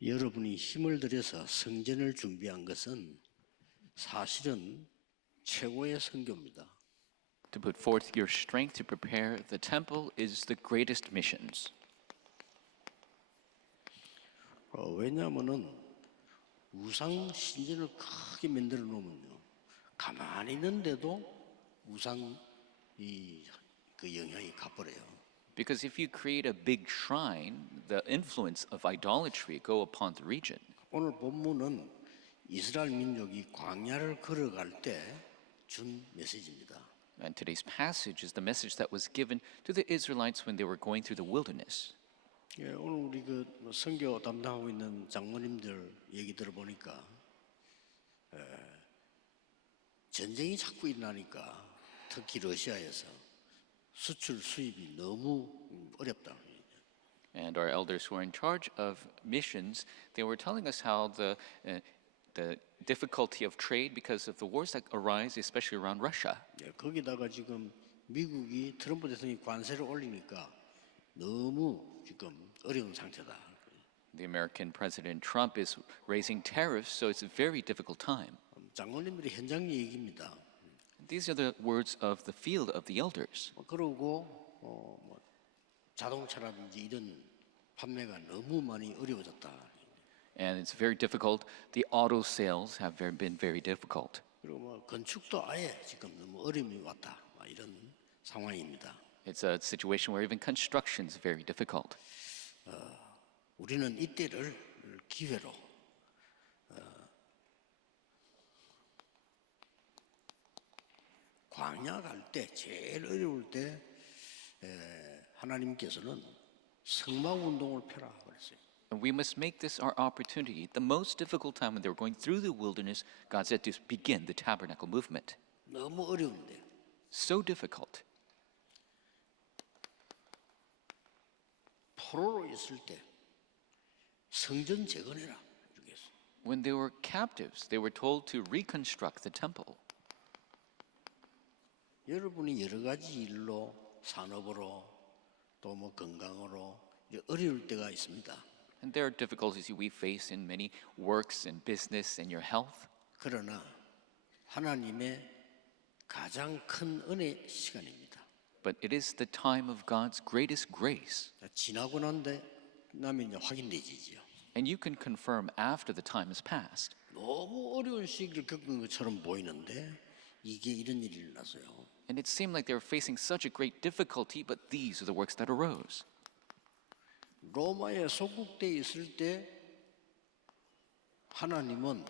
여러분이 힘을 들여서 성전을 준비한 것은 사실은 최고의 선교입니다. To put forth your strength to prepare the temple is the greatest missions. 왜냐하면은 우상 신전을 크게 만들어 놓으면요, 가만히 있는데도 우상 그 영향이 가버려요. Because if you create a big shrine, the influence of idolatry go upon the region. 오늘 본문은 이스라엘 민족이 광야를 걸어갈 때 준 메시지입니다. And today's passage is the message that was given to the Israelites when they were going through the wilderness. 예, 오늘 우리 그 선교 담당하고 있는 장모님들 얘기 들어보니까 전쟁이 자꾸 일어나니까 특히 러시아에서 수출 수입이 너무 어렵다. And our elders who are in charge of missions, they were telling us how the difficulty of trade because of the wars that arise, especially around Russia. 예, 거기다가 지금 미국이 트럼프 대통령이 관세를 올리니까 너무 지금 어려운 상태다. The American President Trump is raising tariffs, so it's a very difficult time. 장로님들이 현장 얘기입니다. These are the words of the field of the elders. 그러고 자동차라든지 이런 판매가 너무 많이 어려워졌다. And it's very difficult. The auto sales have been very difficult. 그리고 건축도 아예 지금 너무 어려움이 왔다. 이런 상황입니다. It's a situation where even construction is very difficult. 우리는 이때를 기회로 광야 갈 때 제일 어려울 때 하나님께서는 성막 운동을 펴라 그랬어요. And we must make this our opportunity. The most difficult time when they were going through the wilderness, God said to begin the tabernacle movement. 너무 어려운데 So difficult. 포로로 있을 때 성전 재건해라 이렇게 했어요. When they were captives, they were told to reconstruct the temple. 여러분이 여러 가지 일로 산업으로 또 건강으로 어려울 때가 있습니다. And there are difficulties we face in many works and business and your health. 그러나 하나님의 가장 큰 은혜 시간입니다. But it is the time of God's greatest grace. 지나고 나면 확인되지요. And you can confirm after the time has passed. 너무 어려운 시기를 겪은 것처럼 보이는데 이게 이런 일이 일어났어요. And it seemed like they were facing such a great difficulty, but these are the works that arose. 로마에 속국돼 있을 때 하나님은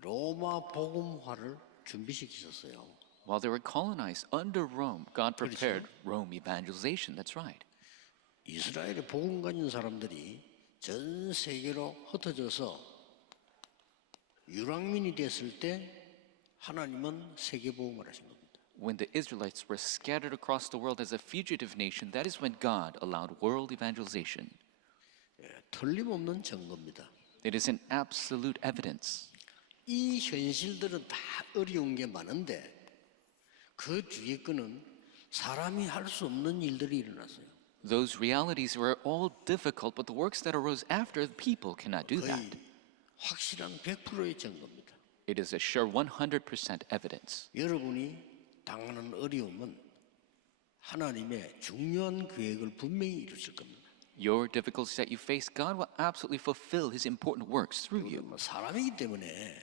로마 복음화를 준비시키셨어요. While they were colonized under Rome, God prepared Rome evangelization. That's right. 이스라엘에 복음 가진 사람들이 전 세계로 흩어져서 유랑민이 됐을 때 하나님은 세계 복음을 하신 겁니다. When the Israelites were scattered across the world as a fugitive nation, that is when God allowed world evangelization. 틀림없는 증거입니다. It is an absolute evidence. 이 현실들은 다 어려운 게 많은데 그 뒤에 거는 사람이 할 수 없는 일들이 일어났어요. Those realities were all difficult, but the works that arose after, the people cannot do that. 거의 확실한 100%의 증거입니다. It is a sure 100% evidence. 여러분이 당하는 어려움은 하나님의 중요한 계획을 분명히 이루실 겁니다. Your difficulties that you face, God will absolutely fulfill His important works through you. 사람이기 때문에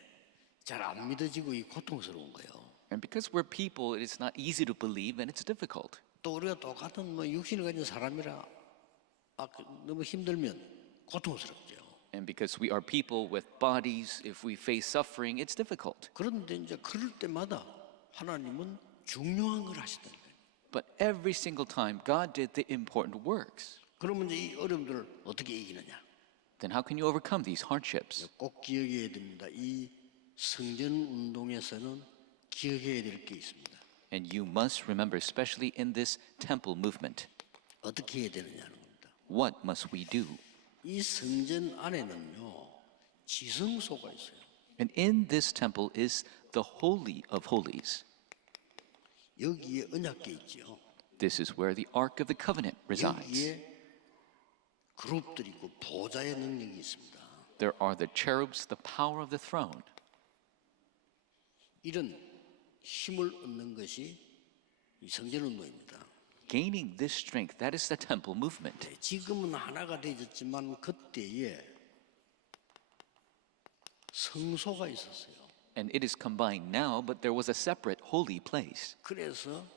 잘 안 믿어지고 고통스러운 거예요. And because we're people, it is not easy to believe and it's difficult. 또 우리가 똑같은 육신을 가진 사람이라 너무 힘들면 고통스럽죠. And because we are people with bodies, if we face suffering, it's difficult. 그런데 이제 그럴 때마다 하나님은 중요한 걸 하시다는 거예요. But every single time, God did the important works. 그러면 이제 이 어려움들을 어떻게 이기느냐? Then how can you overcome these hardships? 꼭 기억해야 됩니다. 이 성전 운동에서는 기억해야 될 게 있습니다. And you must remember, especially in this temple movement, 어떻게 해야 되느냐는 겁니다. what must we do? 이 성전 안에는요 지성소가 있어요. And in this temple is the Holy of Holies. 여기에 언약궤 있죠. This is where the Ark of the Covenant resides. 여기에 그룹들이 있고 보좌의 능력이 있습니다. There are the cherubs, the power of the throne. 이런 힘을 얻는 것이 이 성전운동입니다. Gaining this strength, that is the temple movement. 지금은 하나가 되어졌지만 그때에 성소가 있었어요. And it is combined now, but there was a separate holy place. 그래서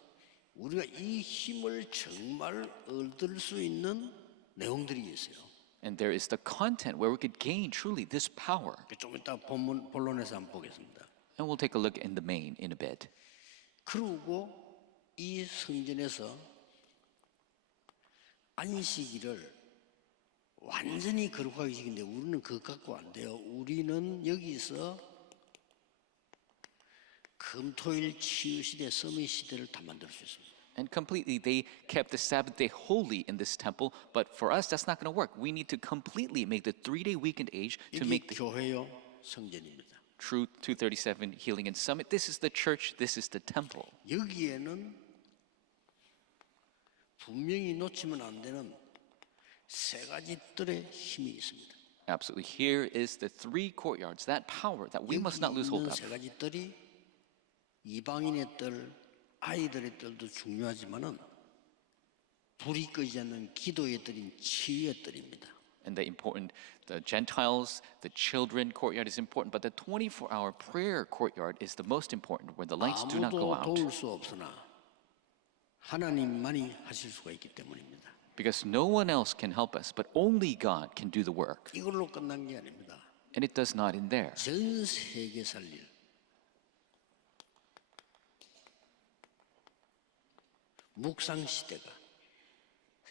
우리가 이 힘을 정말 얻을 수 있는 내용들이 있어요. And there is the content where we could gain truly this power. 좀 이따 본론에서 한번 보겠습니다. And we'll take a look in the main in a bit. 그리고 이 성전에서 안식일을 완전히 거룩하게 지키는데 우리는 그것 갖고 안 돼요. 우리는 여기서 금토일 치유 시대, 서밋 시대를 다 만들 수 있습니다. And completely, they kept the Sabbath day holy in this temple. But for us, that's not going to work. We need to completely make the 3-day weekend age to 이게 make the 교회요 성전입니다. Truth 237 Healing and Summit. This is the church. This is the temple. 여기에는 분명히 놓치면 안 되는 세 가지 뜰의 힘이 있습니다. Absolutely. Here is the 3 courtyards, that power that we must not lose hold 있는 of. 세 가지 뜰이 이방인의 뜰, 아이들의 뜰도 중요하지만은 불이 끄지 않는 기도의 뜰인 치유의 뜰입니다. And the Gentiles, the children courtyard is important, but the 24-hour prayer courtyard is the most important, where the lights do not go 아무도 out. 도울 수 없으나 하나님만이 하실 수가 있기 때문입니다. Because no one else can help us, but only God can do the work. 이걸로 끝난 게 아닙니다. And it does not end there. 전 세계 살릴 묵상 시대가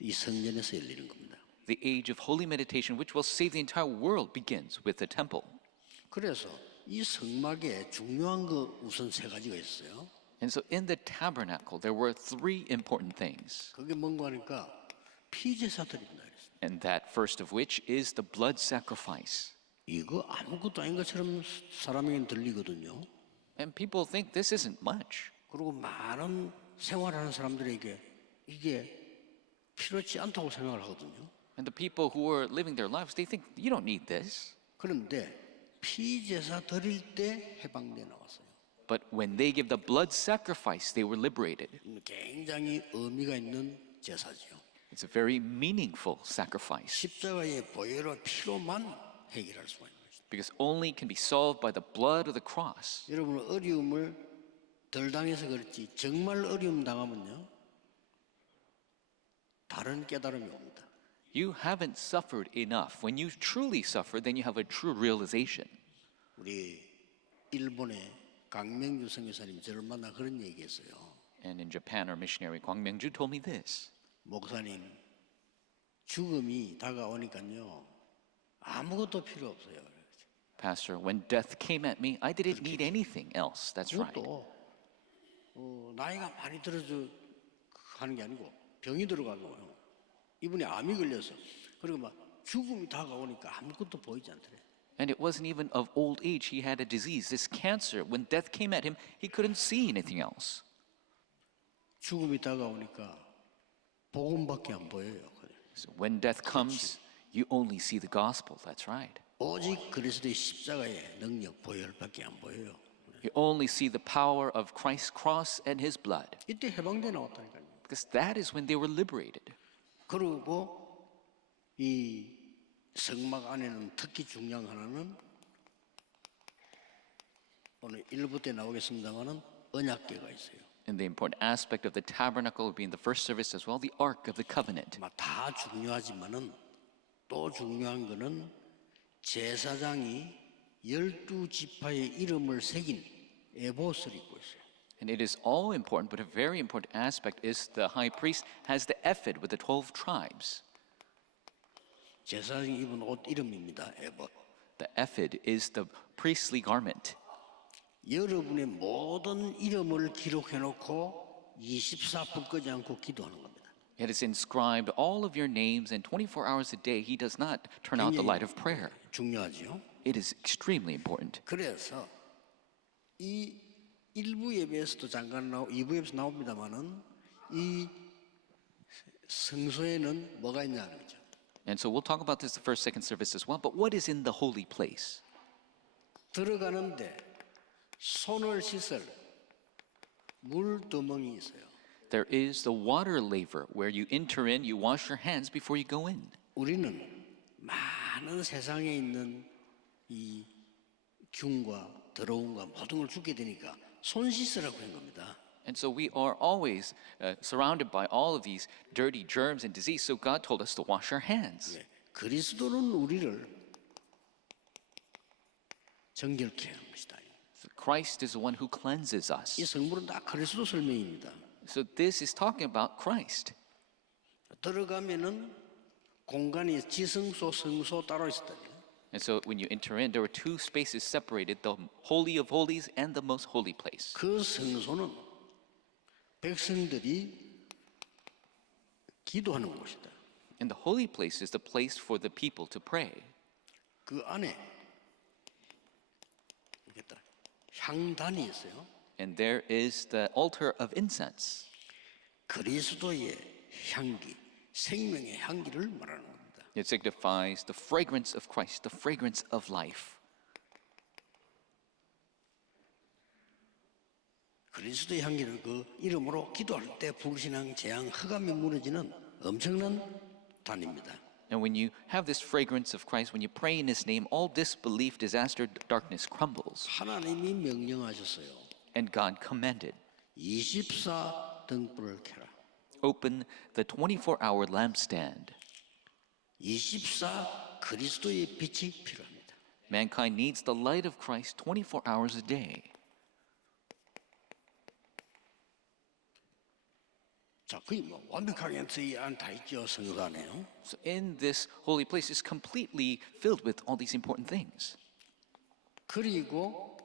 이 성전에서 열리는 겁니다. The age of holy meditation, which will save the entire world, begins with the temple. 그래서 이 성막에 중요한 거 우선 세 가지가 있어요. And so in the tabernacle, there were 3 important things. 그게 뭔가 하니까 피제사들입니다. And that first of which is the blood sacrifice. 이거 아무것도 아닌 것처럼 사람에게는 들리거든요. And people think this isn't much. 그리고 많은 생활하는 사람들에게 이게 필요치 않다고 생각을 하거든요. And the people who are living their lives, they think you don't need this. 그런데 피제사 드릴 때 해방돼 나왔어요. But when they give the blood sacrifice, they were liberated. 굉장히 의미가 있는 제사지요. It's a very meaningful sacrifice 십자가의 보혈과 피로만 해결할 수가 있는 것입니다. because only can be solved by the blood of the cross. 여러분 어려움을 덜 당해서 그렇지 정말 어려움 당하면요 다른 깨달음이 옵니다. You haven't suffered enough. When you truly suffer, then you have a true realization. 우리 일본의 강명주 선교사님 저를 만나 그런 얘기했어요. And in Japan, our missionary Kwang Myung-ju told me this. 목사님 죽음이 다가오니까요 아무것도 필요 없어요. Pastor, when death came at me, I didn't need anything else. That's right. 그것도 나이가 많이 들어서 하는 게 아니고 병이 들어가고요. 이분이 암이 걸려서 그리고 막 죽음이 다가오니까 아무것도 보이지 않더래. And it wasn't even of old age. He had a disease, this cancer. When death came at him, he couldn't see anything else. 죽음이 다가오니까 복음밖에 안 보여요. So when death comes, you only see the gospel. That's right. 오직 그리스도의 십자가의 능력 보혈밖에 안 보여요. You only see the power of Christ's cross and his blood. 이때 해방돼 나왔다니까요. Because that is when they were liberated. 그리고 이 성막 안에는 특히 중요한 하나는 오늘 1부 때 나오겠습니다만은 언약궤가 있어요. And the important aspect of the tabernacle will be in the first service as well, the Ark of the Covenant. 다 중요하지만은 또 중요한 거는 제사장이 12지파의 이름을 새긴 에봇을 입고 있어요. And it is all important, but a very important aspect is the high priest has the ephod with the 12 tribes. 제사장이 입은 옷 이름입니다. 에봇. The ephod is the priestly garment. 여러분의 모든 이름을 기록해 놓고 24불 끄지 않고 기도하는 겁니다. It is inscribed all of your names, and 24 hours a day, he does not turn out the light of prayer. 중요하지요. It is extremely important. 그래서 이 1부 예배에서도 잠깐 2부 예배에서 나옵니다만은 이 성소에는 뭐가 있냐는 거죠. And so we'll talk about this the first, second service as well. But what is in the holy place? 들어가는데 손을 씻을 물두멍이 있어요. There is the water laver where you enter in, you wash your hands before you go in. 우리는 많은 세상에 있는 이 균과 더러움과 모든 걸 죽게 되니까 손 씻으라고 한 겁니다. And so we are always surrounded by all of these dirty germs and disease. So God told us to wash our hands. 예, 그리스도는 우리를 정결케 하는 것이다. So Christ is the one who cleanses us. 이 성물은 다 그리스도 설명입니다. So this is talking about Christ. 들어가면은 공간이 지성소, 성소 따로 있었다. And so when you enter in, there were two spaces separated, the Holy of Holies and the Most Holy Place. 그 성소는 백성들이 기도하는 곳이다. And the Holy Place is the place for the people to pray. 그 안에 이겠다 향단이 있어요. And there is the altar of incense. 그리스도의 향기, 생명의 향기를 말하는 겁니다. It signifies the fragrance of Christ, the fragrance of life. 그리스도의 향기를 그 이름으로 기도할 때 불신앙, 재앙, 흑암이 무너지는 엄청난 단입니다. And when you have this fragrance of Christ, when you pray in His name, all disbelief, disaster, darkness crumbles. 하나님이 명령하셨어요. And God commanded, 24 등불을 켜라. open the 24-hour lampstand. 24 그리스도의 빛이 필요합니다. Mankind needs the light of Christ 24 hours a day. 자, 거의 뭐 완벽하게 이 안 다 있죠, 성도 안에요. So in this holy place is completely filled with all these important things. 그리고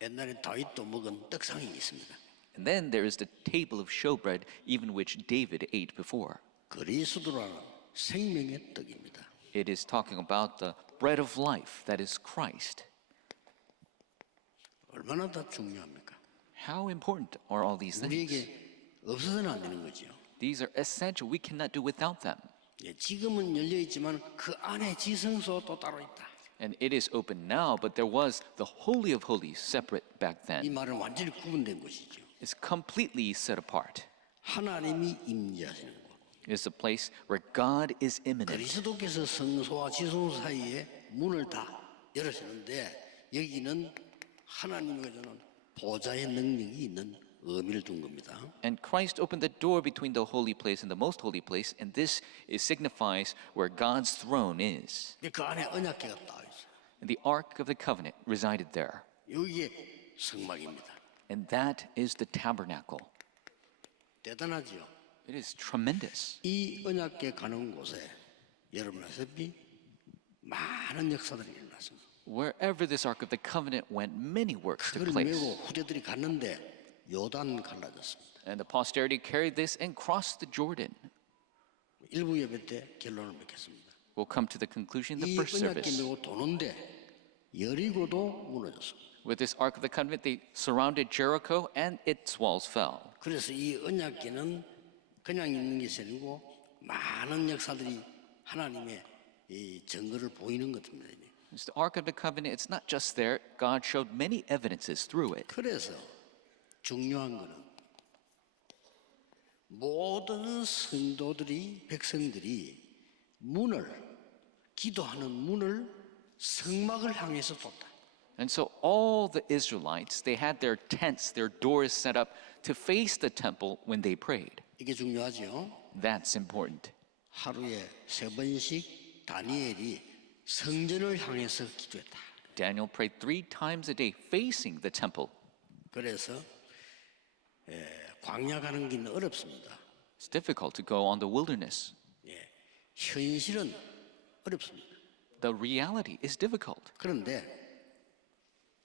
옛날에 다윗도 먹은 떡상이 있습니다. And then there is the table of showbread, even which David ate before. 그리스도라는 생명의 떡입니다. It is talking about the bread of life, that is Christ. 얼마나 더 중요합니까? How important are all these things? 우리에게 없어서는 안 되는 거죠. These are essential. We cannot do without them. 예, 지금은 열려 있지만 그 안에 지성소 또 따로 있다. And it is open now, but there was the Holy of Holies separate back 이 then. 말은 완전히 구분된 것이죠. It's completely set apart. 하나님이 임재하시는 곳. It is a place where God is immanent. 그리스도께서 성소와 지성소 사이에 문을 다 열으시는데 여기는 하나님의 주는 보좌의 능력이 있는 의미를 둔 겁니다. And Christ opened the door between the holy place and the most holy place, and this signifies where God's throne is. 그 안에 언약궤가 딱 있어요. And the Ark of the Covenant resided there. 여기에 성막입니다. And that is the tabernacle. 대단하지요. It is tremendous. 이 언약궤 가는 곳에 여러분 아시다시피 많은 역사들이 일어났습니다. Wherever this Ark of the Covenant went, many works took 그걸 place. 메고 후대들이 갔는데 요단 갈라졌습니다. And the posterity carried this and crossed the Jordan. 일부 예배 때 결론을 맺겠습니다. We'll come to the conclusion in the 이 first 언약궤 service. 메고 도는데 여리고도 무너졌습니다. With this Ark of the Covenant, they surrounded Jericho and its walls fell. 그래서 이 언약궤는 그냥 있는 것이 아니고 많은 역사들이 하나님의 이 증거를 보이는 것입니다. It's the Ark of the Covenant. It's not just there. God showed many evidences through it. 그래서 중요한 거는 모든 성도들이 백성들이 문을 기도하는 문을 성막을 향해서 뒀다. And so all the Israelites, they had their tents, their doors set up to face the temple when they prayed. 이게 중요하죠. That's important. 하루에 3번씩 다니엘이 성전을 향해서 기도했다. Daniel prayed 3 times a day facing the temple. 그래서 광야 가는 길은 어렵습니다. It's difficult to go on the wilderness. 현실은 어렵습니다. The reality is difficult. 그런데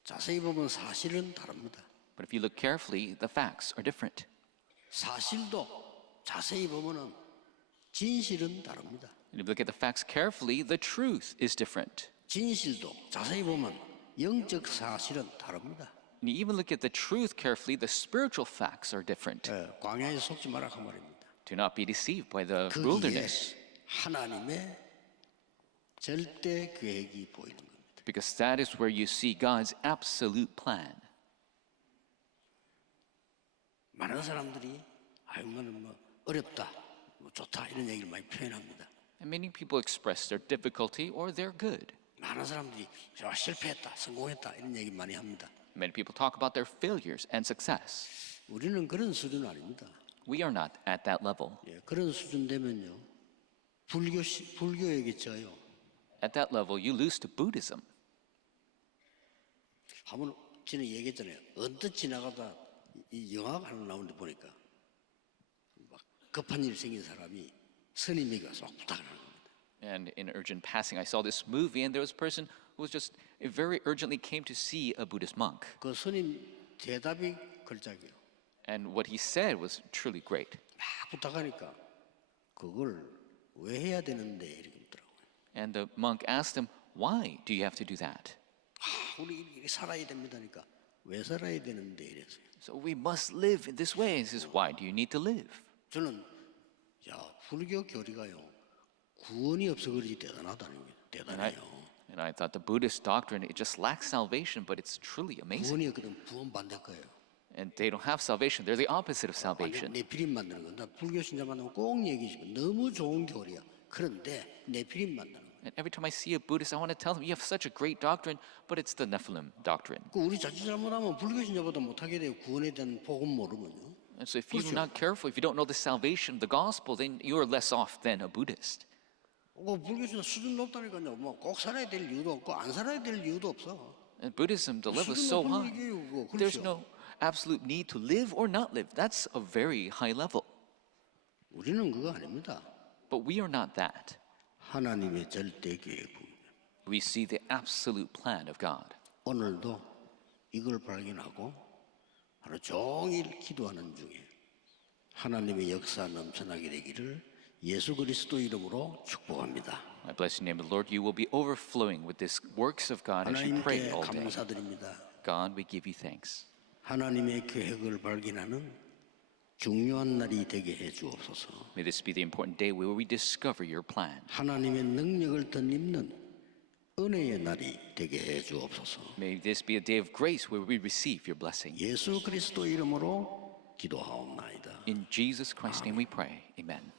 자세히 보면 사실은 다릅니다. But if you look carefully, the facts are different. 사실도 자세히 보면은 진실은 다릅니다. And if you look at the facts carefully, the truth is different. 진실도 자세히 보면 영적 사실은 다릅니다. And you even look at the truth carefully, the spiritual facts are different. 광야에 속지 마라 그 말입니다. Do not be deceived by the 거기에 wilderness. 하나님의 절대 계획이 보이는 겁니다. Because that is where you see God's absolute plan. 많은 사람들이 이거는 뭐 어렵다, 뭐 좋다 이런 얘기를 많이 표현합니다. And many people express their difficulty or they're good. 많은 사람들이 실패했다, 성공했다 이런 얘기 많이 합니다. Many people talk about their failures and success. 우리는 그런 수준 아닙니다. We are not at that level. 예, 그런 수준 되면요, 불교에게 져요. At that level, you lose to Buddhism. 한번 전에 얘기했잖아요. 언뜻 지나가다 이 영화가 하나 나오는데 보니까 막 급한 일 생긴 사람이 스님에게 와서 막 부탁을 하는 겁니다. And in urgent passing, I saw this movie, and there was a person who was just very urgently came to see a Buddhist monk. 그 스님 대답이 걸작이에요. And what he said was truly great. 막 부탁하니까 그걸 왜 해야 되는데 이렇게 묻더라고요. And the monk asked him, "Why do you have to do that?" 우리 이렇게 살아야 됩니다니까 왜 살아야 되는데 이랬어요. So we must live in this way. He says, "Why do you need to live?" 저는 불교 교리가요 구원이 없어 그러지 대단하다는 거예요. 대단해요. And I thought the Buddhist doctrine, it just lacks salvation, but it's truly amazing. 구원이 없거든 구원 반대 거예요. And they don't have salvation. They're the opposite of salvation. 네피림 만드는 건 나 불교 신자 만나면 꼭 얘기하시면 너무 좋은 교리야. 그런데 네피림 만드는 거. And every time I see a Buddhist, I want to tell them, you have such a great doctrine, but it's the Nephilim doctrine. 그 우리 자칫 잘못하면 불교 신자보다 못하게 돼요. 구원에 대한 복음 모르면요. And so if you're not careful, if you don't know the salvation of the gospel, then you are less off than a Buddhist. 불교 신자 수준 높다니까요. 뭐 꼭 살아야 될 이유도 없고 안 살아야 될 이유도 없어. And Buddhism, the level is 수준 so 높은 high. 얘기예요, 그거. There's 그렇죠? no absolute need to live or not live. That's a very high level. 우리는 그거 아닙니다. But we are not that. 하나님의 절대 계획입니다. We see the absolute plan of God. 오늘도 이걸 발견하고 하루 종일 기도하는 중에 하나님의 역사 넘쳐나게 되기를 예수 그리스도 이름으로 축복합니다. I bless your name, the Lord. You will be overflowing with this works of God as you pray 하나님께 all day. 감사드립니다. God, we give you thanks. 하나님의 계획을 발견하는 중요한 날이 되게 해 주옵소서. May this be the important day where we discover your plan. 하나님의 능력을 덧입는 은혜의 날이 되게 해 주옵소서. May this be a day of grace where we receive your blessing. 예수 그리스도 이름으로 기도하옵나이다. In Jesus Christ's name we pray. Amen.